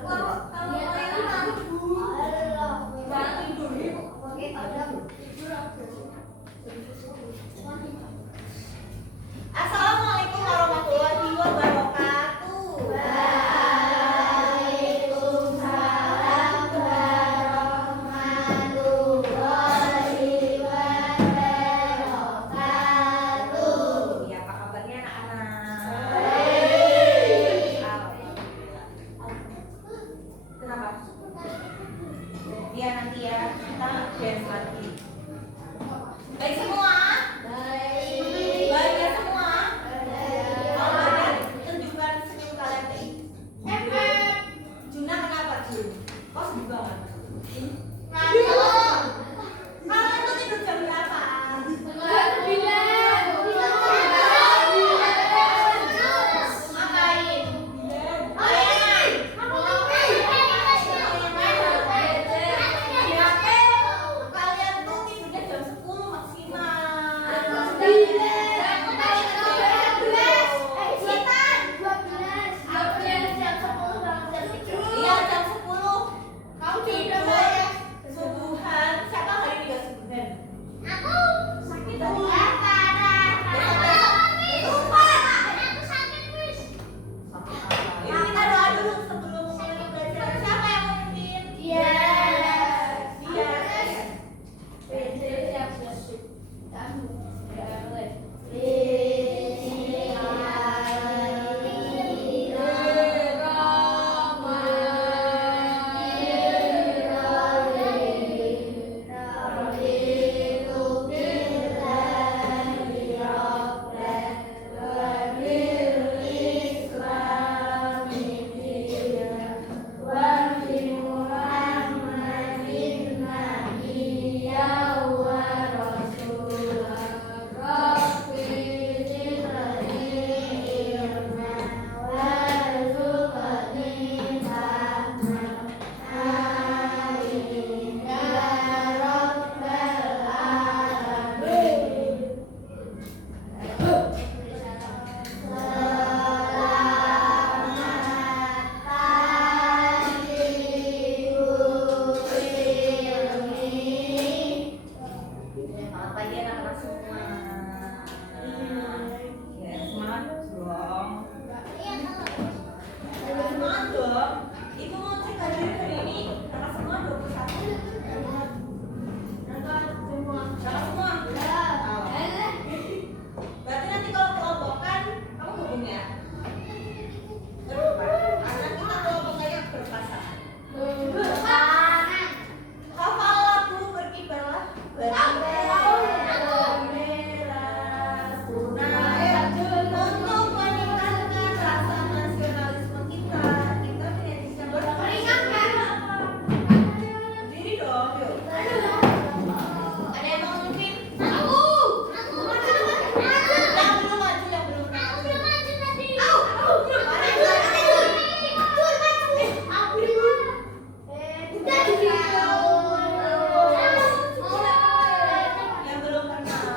Assalamualaikum warahmatullahi wabarakatuh. Waalaikumsalam warahmatullahi wabarakatuh. Ya, apa kabarnya anak-anak? Baik. Kenapa? Ya nanti ya kita dance lagi. Baik semua? Baik ya semua? Mau kalian tunjukkan senyum kalian nih. Juna kenapa Jun? Kok sedih banget? Kalian tuh tidur jam berapa? Ngapain? Kalian tuh tidurnya jam 10 maksimal. Iya jam 10. Tidur subuhan. Siapa hari ini gak subuhan? Yuk kita doa dulu sebelum mulai belajar. Siapa yang memimpin? Iya. Selamat pagi anak-anak semua. Ya, semangat dong. Semangat dong. Ibu mau cerita hari ini. Kakak semua 21. Kakak semua. Oh. Berarti nanti kalau kelompokan kamu hubung ya. Karena kita kelompokannya berpasangan. Hafal lagu berkibarlah bendera merah putih untuk meningkatkan rasa nasionalisme kita. Kita bisa berkeringat kan? Diri dong, yuk. Ada yang mau memimpin? Yang belum maju, yang belum maju. Yang belum pernah.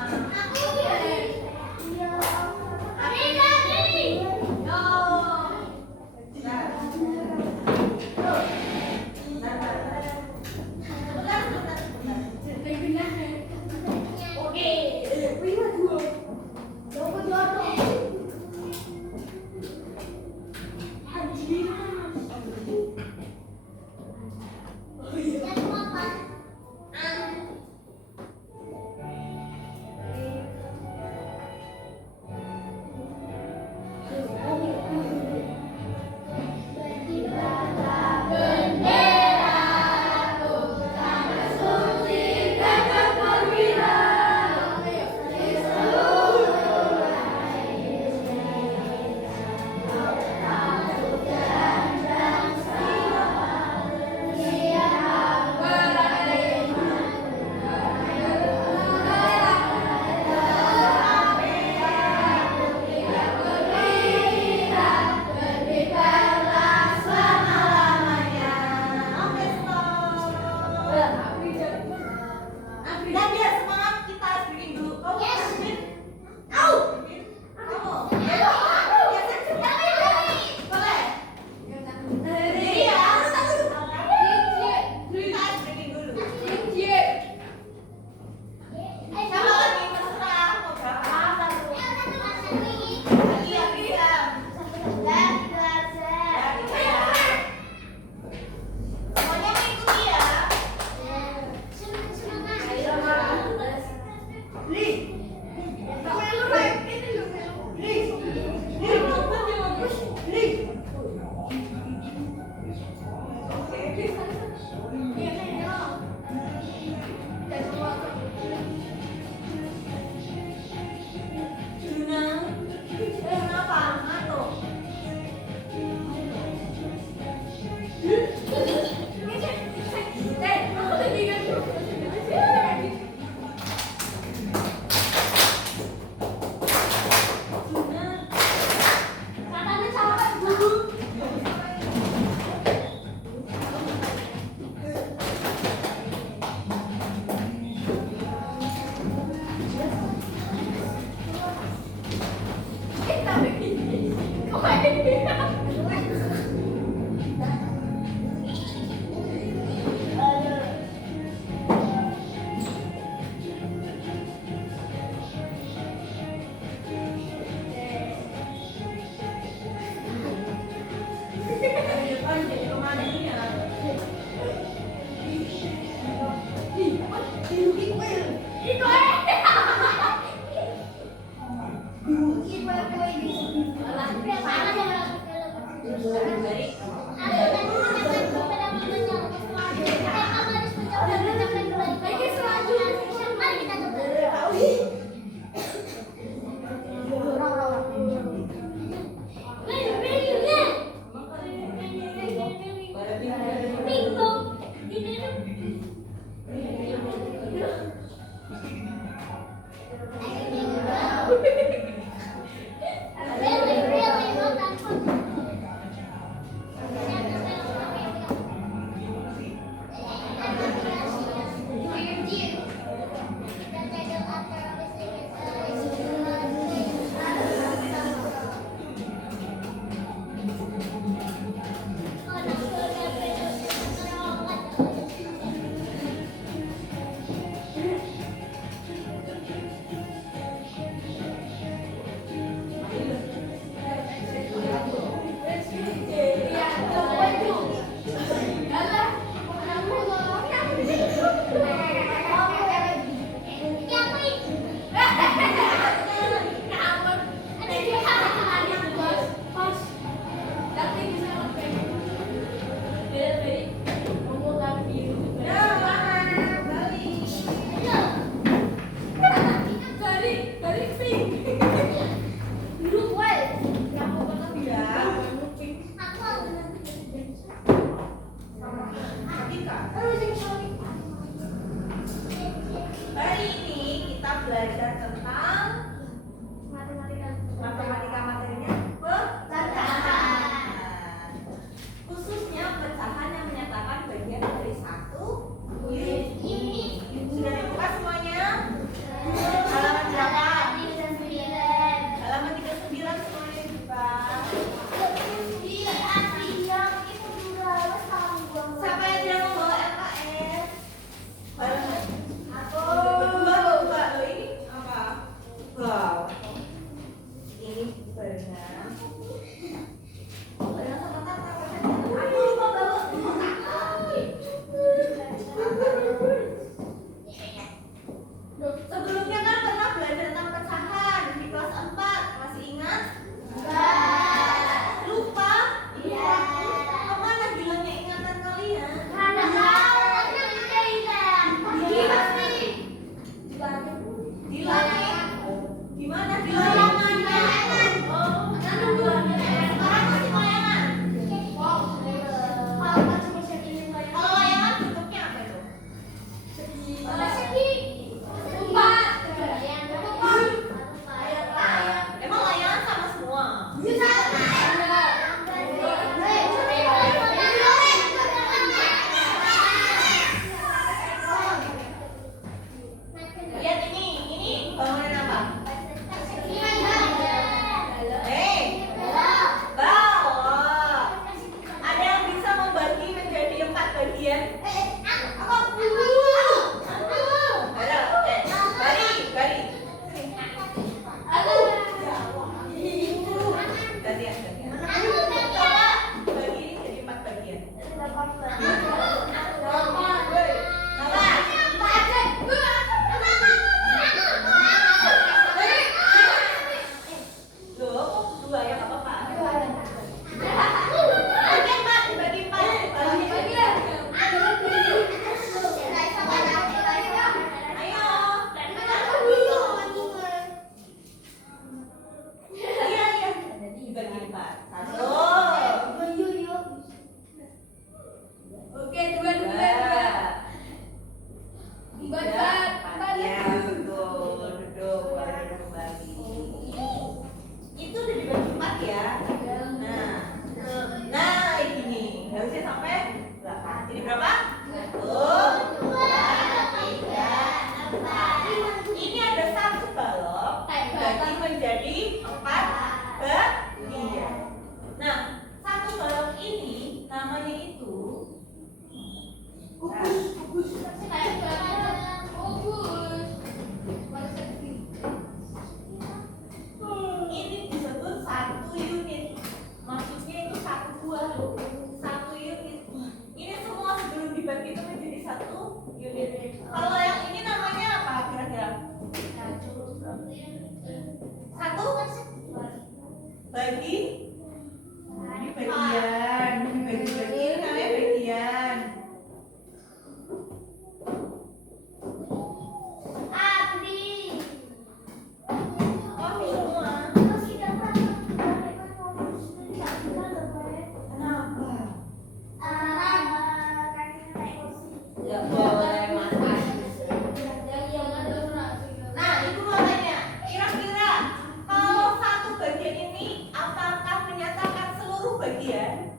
Matematika. Hari ini kita belajar tentang matematika, materinya pecahan. Khususnya pecahan yang menyatakan bagian dari satu unit. Sudah dibuka semuanya? Halaman berapa? Halaman 39 semuanya dibuka. Siapa yang tidak membawa LKS? Barengan. Berdua buka. Loh, ini apa? Wow. Ini barengan. Barengan sama Tata. Aku lupa bawa. Sebelumnya kan pernah belajar tentang pecahan di kelas 4. Masih ingat? Lupa? Kemana hilangnya ingatan kalian? Di langit. Di mana? Di layangan. Oh, sekarang masih layangan. Kalau layangan bentuknya apa itu? Emang layangan sama semua? Lihat ini bangunan apa? Balok. Ada yang bisa membagi menjadi 4 bagian? Ada. Bari. Gantian. Coba bagi ini jadi 4 bagian. Loh, kok 2 ya, nggak apa-apa. Bagi 4. Ayo. Iya. Dibagi 4. 1. Oke, dua. Ya, betul. Duduk, baru duduk lagi. Itu udah dibagi 4 ya. Nah, ini harusnya sampai berapa? Jadi berapa? 1, 2, 3, 4. Ini ada 1 balok dibagi menjadi 4 bagian. Nah, 1 balok ini namanya itu ini disebut 1 unit. Maksudnya itu 1 buah loh. 1 unit. Ini semua sebelum dibagi itu menjadi 1 unit. Kalau yang ini namanya apa kira-kira? 1 bagi ini bagian. Ini namanya bagian. Oh, semua. Kenapa? Ya boleh Mas. Nah, itu makanya kira-kira kalau 1 bagian ini apakah menyatakan seluruh bagian?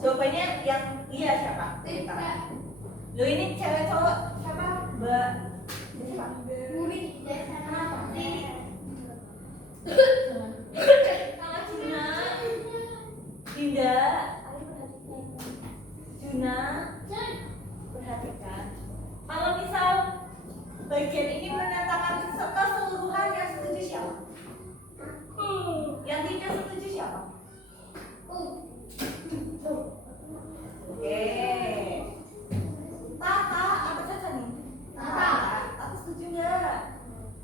Jawabannya yang iya siapa? Loh, ini cewek cowok siapa? Mbak. Siapa? Kalau Juna, Dinda, Juna, perhatikan. Kalau misal bagian ini menyatakan keseluruhan, yang setuju siapa? Yang tidak setuju siapa? Oke. Tata, apa saja nih? Tata setuju nggak?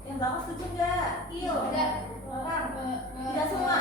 Yang Bapak setuju nggak? Iyo. Tidak semua.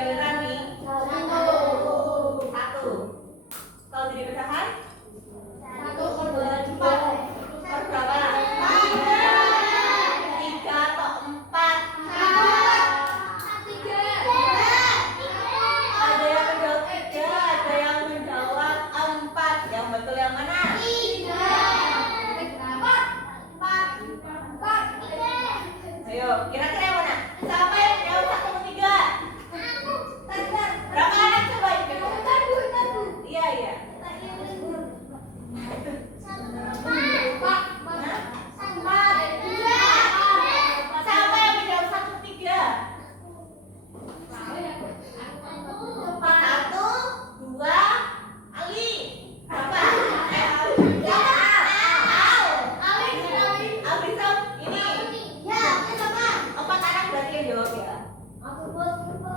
beneran nih? Satu. Kalau jadi pecahan? Per berapa? Tiga atau empat? Ada yang menjawab tiga, ada yang menjawab empat. Yang betul yang mana? Ayo, kira-kira yang mana? Siapa yang menjawab satu ke tiga? Berapa anak coba itu? Iya, iya. Siapa yang menjawab satu ke tiga? Satu, dua, Ali. Berapa? Abisam, ini. Empat anak berarti yang jawab ya.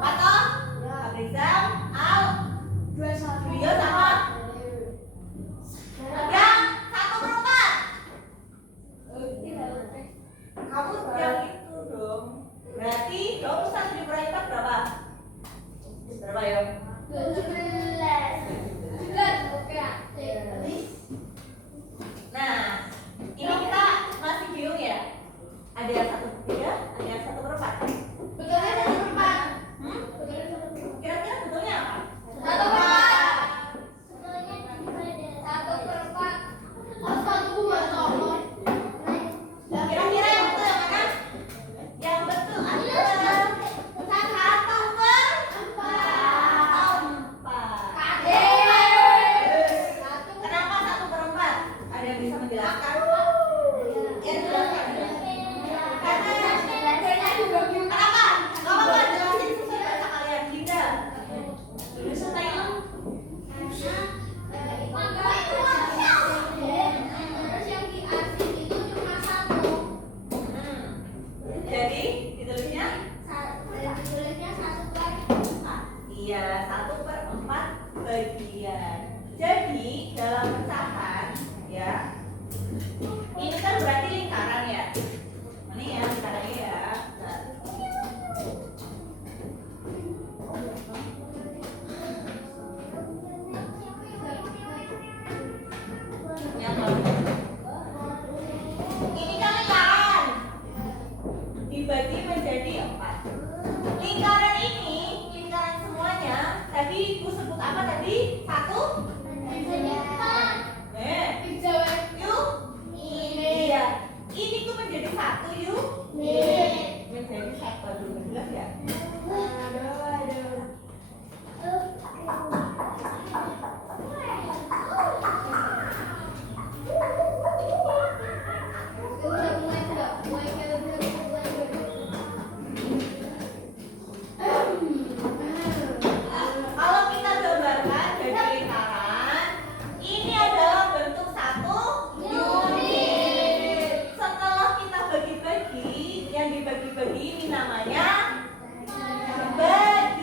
Pato, Abisam, Al, Julio sama yang satu per empat. Kamu yang itu dong. Berarti 21 dikurangi 4 berapa? Berapa ya? Nah, ini kita masih bingung ya. Ada yang satu per tiga, ada yang satu per empat. Kira-kira betulnya apa? Kira-kira yang betul yang mana? Yang betul adalah satu per empat. Kenapa satu per empat? Ada yang bisa menjelaskan? Ya, jelaskan. Kenapa? Gak apa-apa, jelasin sesuai bahasa kalian. Dinda. Bisa tanya? Jadi, ditulisnya? Iya, 1/4 bagian. Jadi, dalam pecahan, ya, ini kan berarti lingkaran ya. Ini ya, lingkarannya ya. Yang ini kan lingkaran dibagi menjadi 4. Lingkaran ini, lingkaran semuanya. Tadi ku sebut apa tadi? Satu. Yuk. Iya. Ini tuh menjadi satu yuk. Menjadi satu. Aduh, jelas ya. Kalau kita gambarkan jadi lingkaran, ini adalah bentuk satu unit. Setelah kita bagi-bagi, yang dibagi-bagi ini namanya bagi.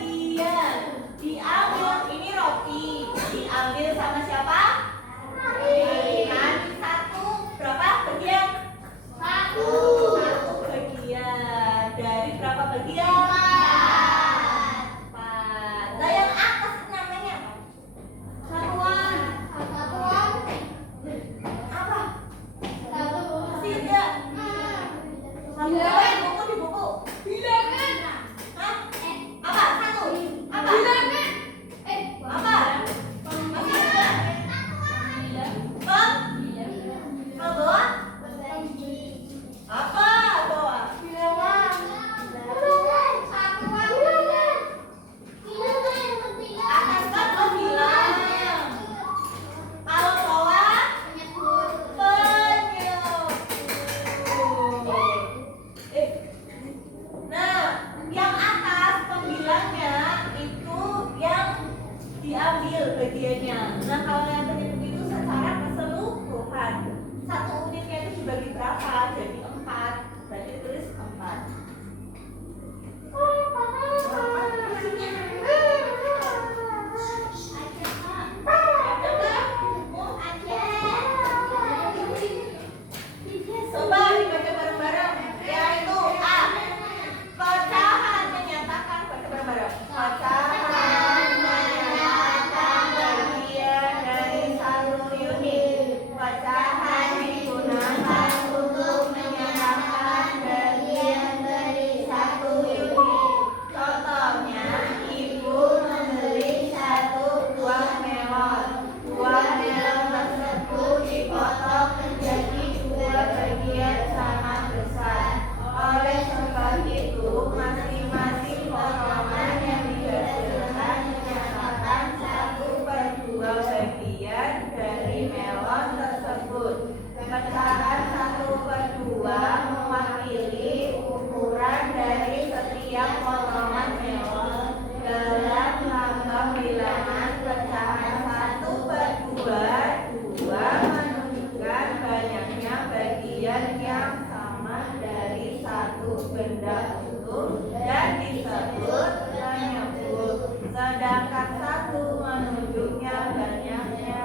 Pecahan menyatakan bagian dari satu unit. Pecahan digunakan untuk menyatakan bagian dari satu unit. Contohnya, ibu membeli satu buah melon. Buah melon tersebut dipotong menjadi dua bagian sama besar. Oleh sebab itu, masing-masing potongan yang dihasilkan menyatakan 1/2 bagian dari melon tersebut. Pecahan 1/2 mewakili ukuran dari setiap potongan melon. Dalam lambang bilangan, pecahan 1/2 menunjukkan banyaknya bagian yang sama dari satu benda utuh dan disebut menyebut. Sedangkan 1 menunjuknya banyaknya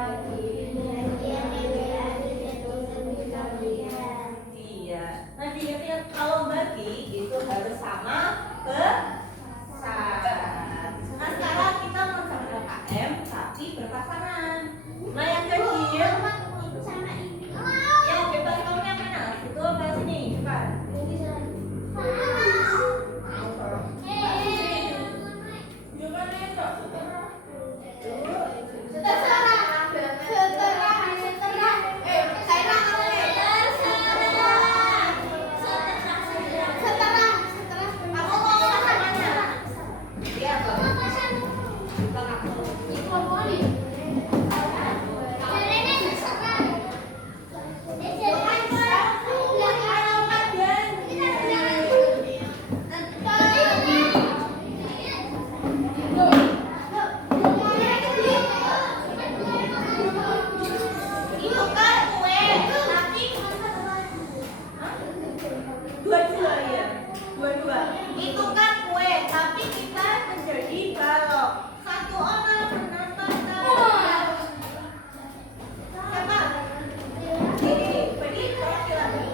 iya. Nah, diingat kalau bagi itu harus sama besar. Nah, sekarang kita mengerjakan LKM tapi berpasangan. Nah, yang kecil yang bebas kamu yang mana? Itu apa sini? Cepat. Itu kan kue, tapi kita menjadi balok. Satu orang menambah siapa? Ini, beri laki-laki.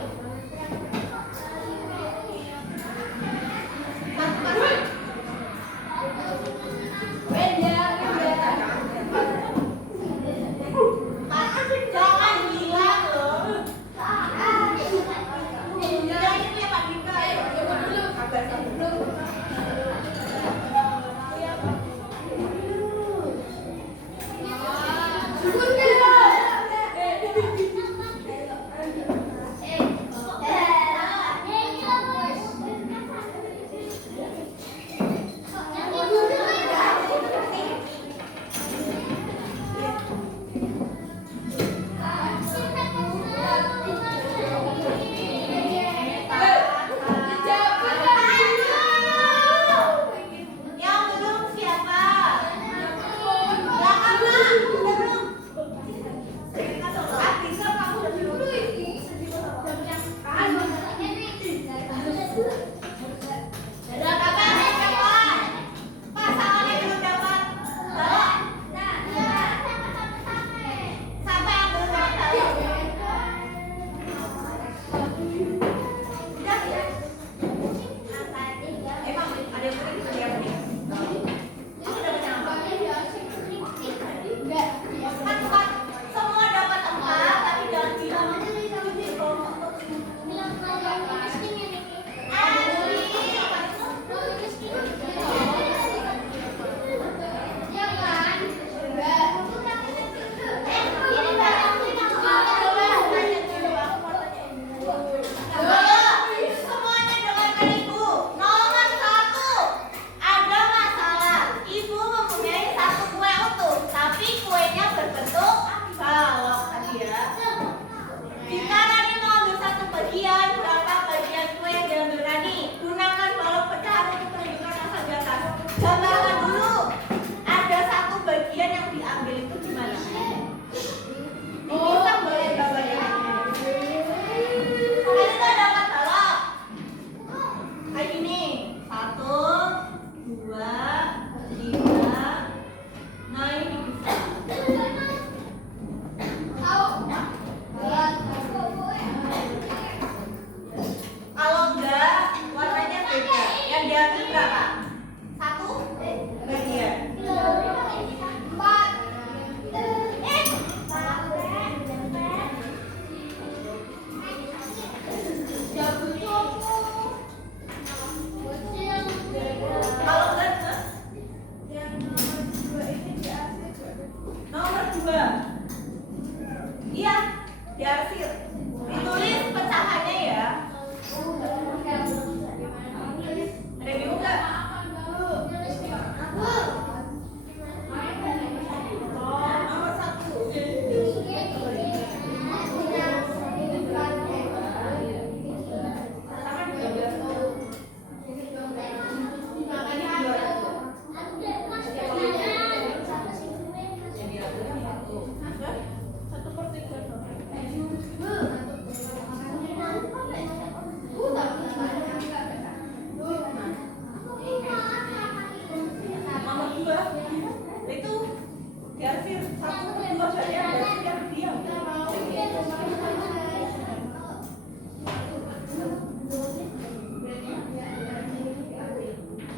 pojoknya ada yang diam.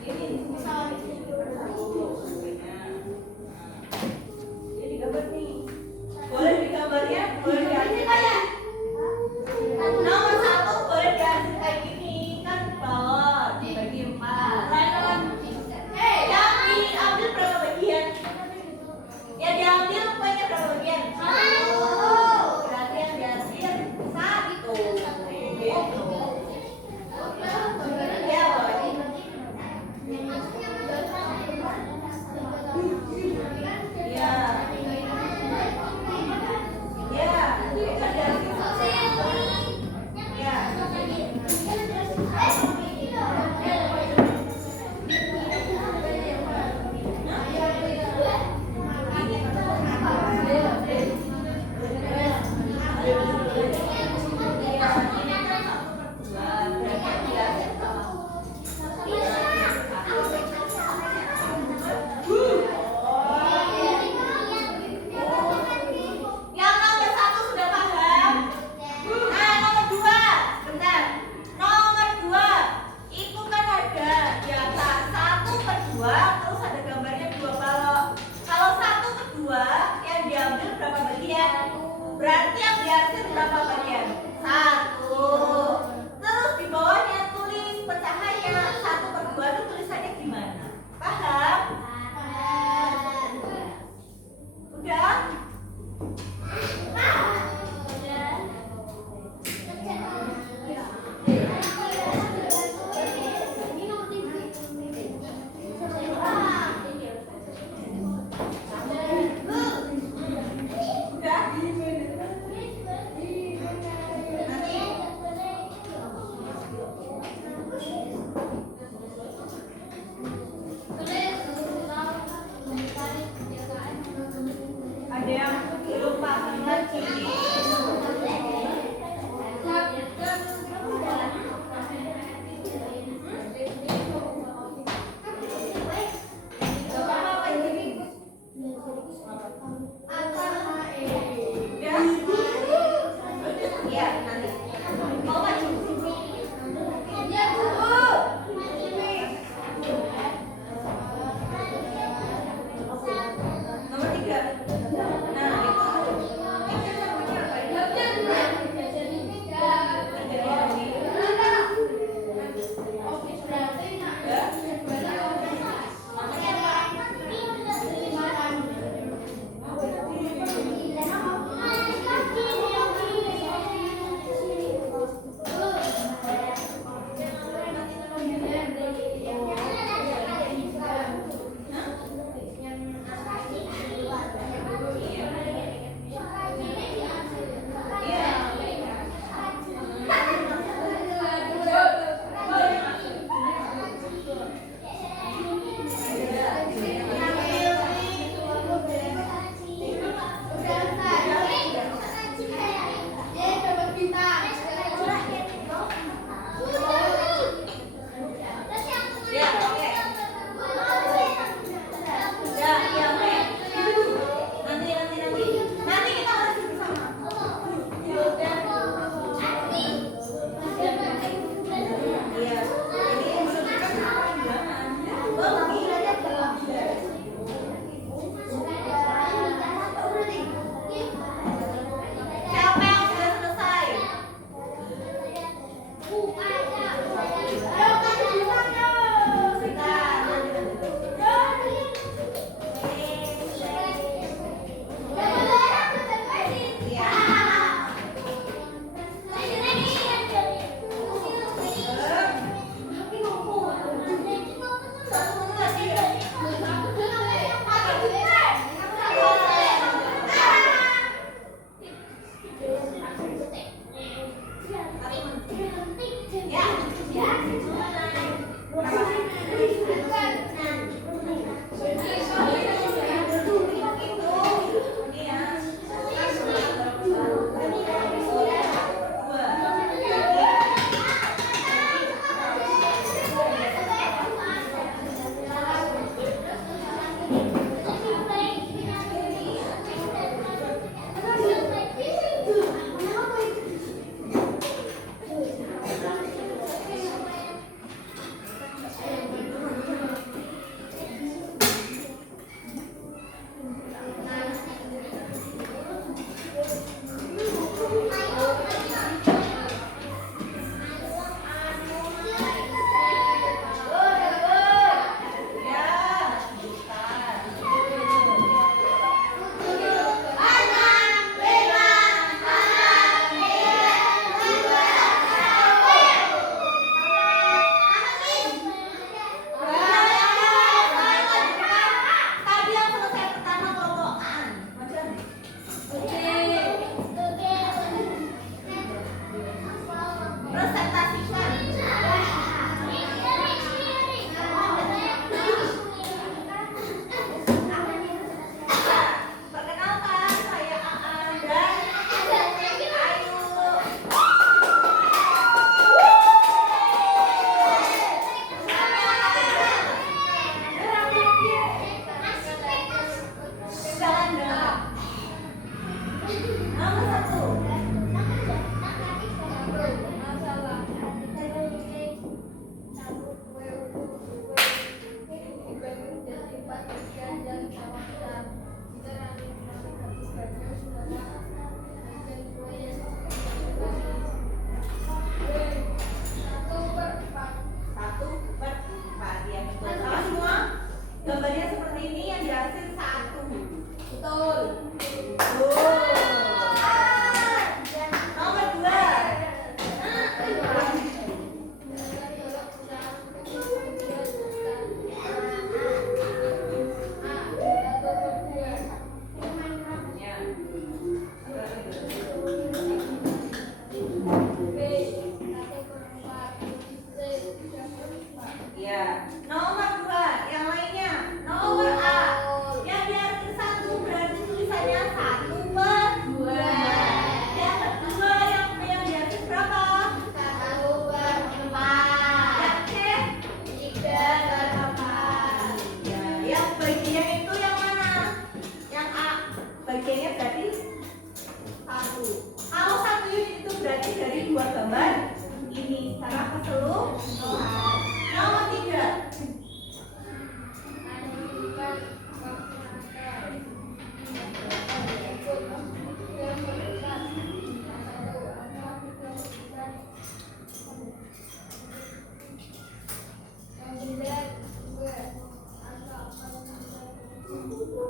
Ini misal jadi gambar nih. Boleh digambarnya, boleh diambil. Nomor 1 boleh diambil kayak gini kan bawah dibagi 4. Yang diambil berapa bagian? Yang diambil banyak berapa bagian?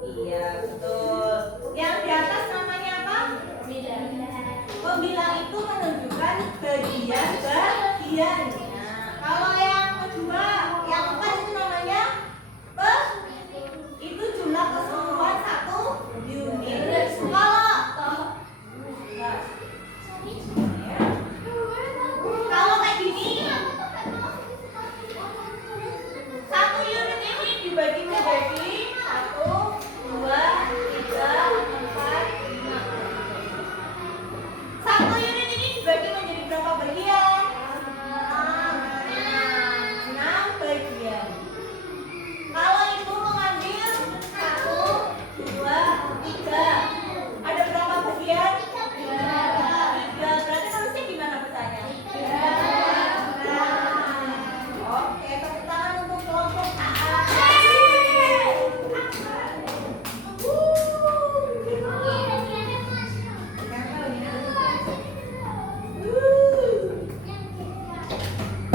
Iya, betul. Yang di atas namanya apa? Pembilang itu menunjukkan bagian-bagian. Nah, kalau yang kedua, yang keempat itu namanya itu jumlah keseluruhan satu unit. Kalau kayak gini, satu unit ini dibagi menjadi 1, 2, 3, 4, 5. Satu unit ini dibagi menjadi berapa bagian? 6 bagian. Kalau ibu mengambil 1, 2, 3, ada berapa bagian? 3. Berarti harusnya gimana bacanya? Oke, tepuk tangan untuk kelompok A.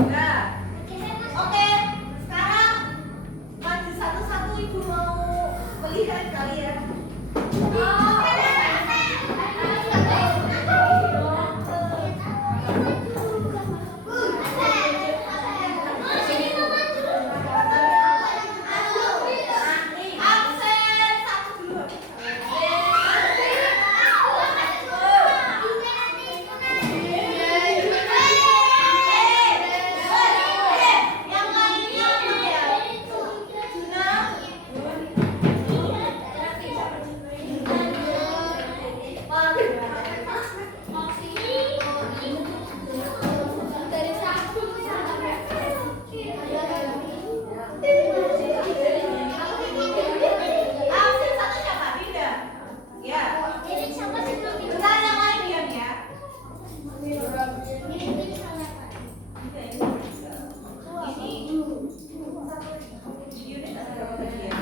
Nah, oke, sekarang maju satu-satu, ibu mau melihat kalian. Absen satu dulu. Yang lainnya apa ya? Juna. Absen satu siapa? Dinda. Ya. Bentar, yang lain diam ya. Ini unit ada berapa bagian?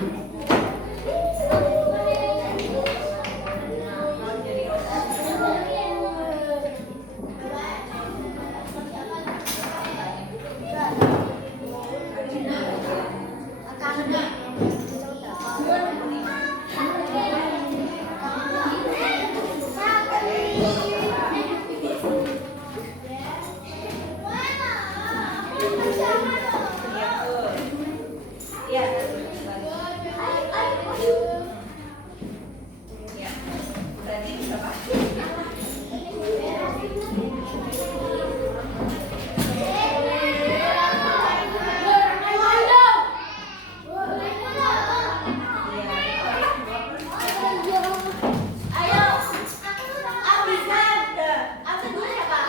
Ya, ya. Berarti berapa? Ayo, Abizan. Absen dulu siapa?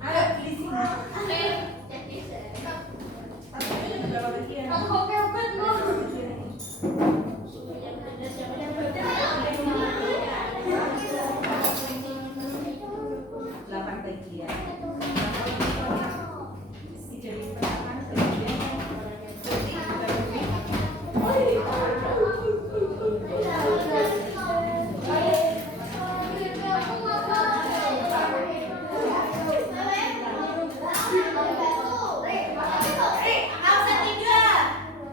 Ayo, beli sini. Tapi ini ada berapa bagian? Delapan bagian. Jadi delapan bagian. Absen 3.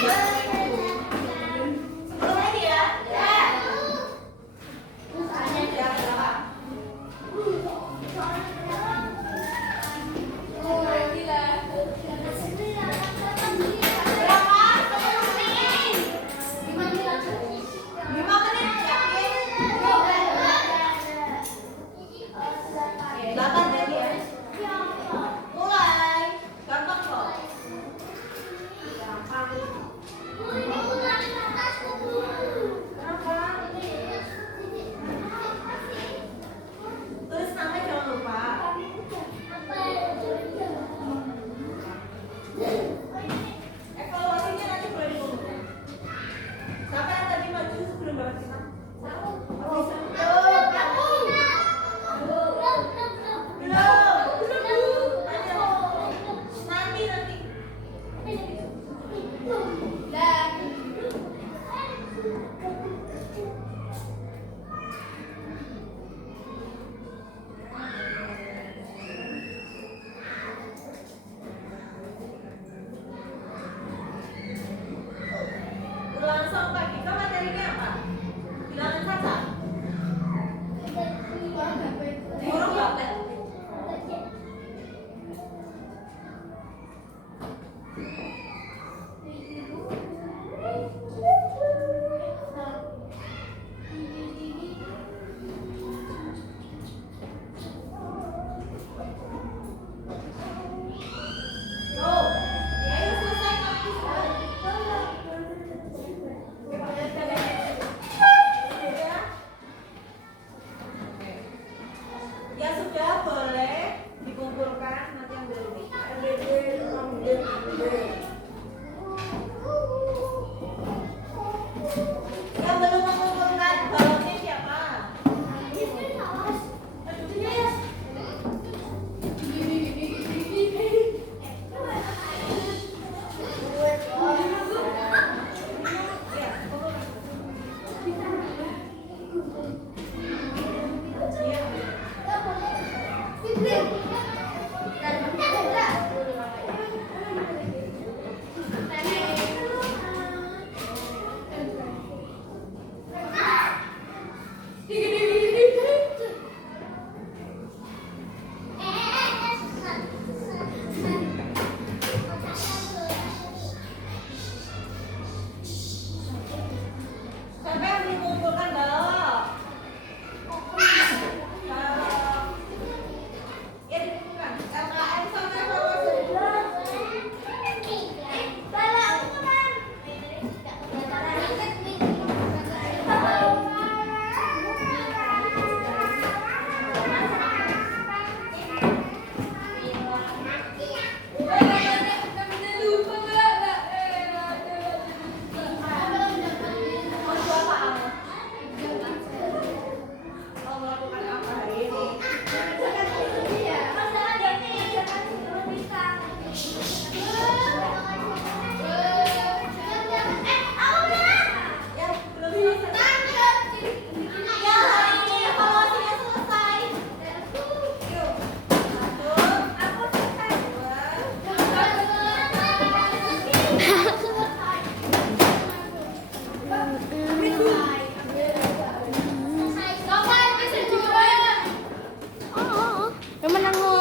Sepuluh lagi ya. Berapa? 10 menit. 5 menit yakin? 8 lagi ya. Mulai. Gampang kok. Tulis nama jangan lupa. Evaluasinya nanti boleh diumumkan. Siapa yang tadi maju sebelum babak final? Belum. Ayo. Nanti. Ulang song Pak Dika materinya apa? Bilangan kata. Huruf bablet. Ayo selesai Pak. Ya sudah boleh dikumpulkan nanti yang belum. Yang belum mengumpulkan balonnya siapa? Ya, siapa yang belum mengumpulkan balon? Ya dikumpulkan. LKM sama evaluasi. Mau jual apa kamu? Mau melakukan apa hari ini? Ya, belum selesai. Ya, hari ini evaluasinya selesai. Yuk. แล้วมันนั่งงอ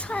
ใช่